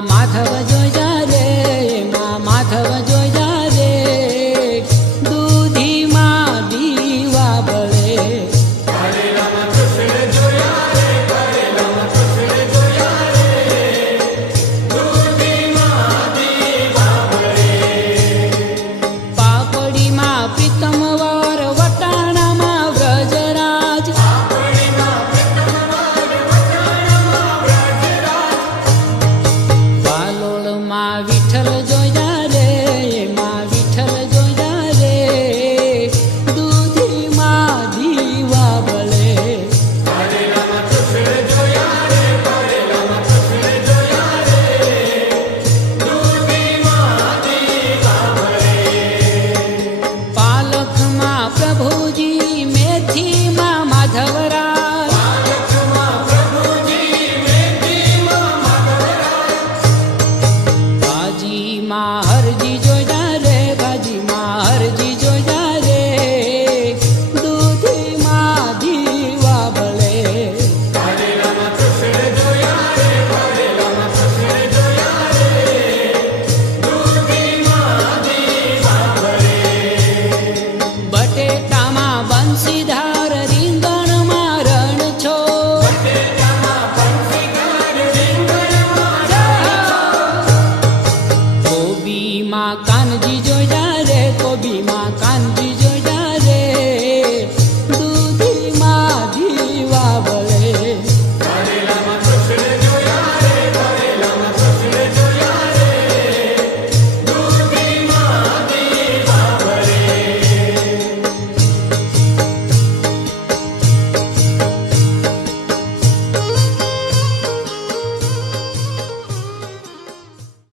ಮಾಧವ પારખમાં પ્રભુજી મેથીમાં માધવરા હાજીમાં હરજી જોઈ માં કાનજી જો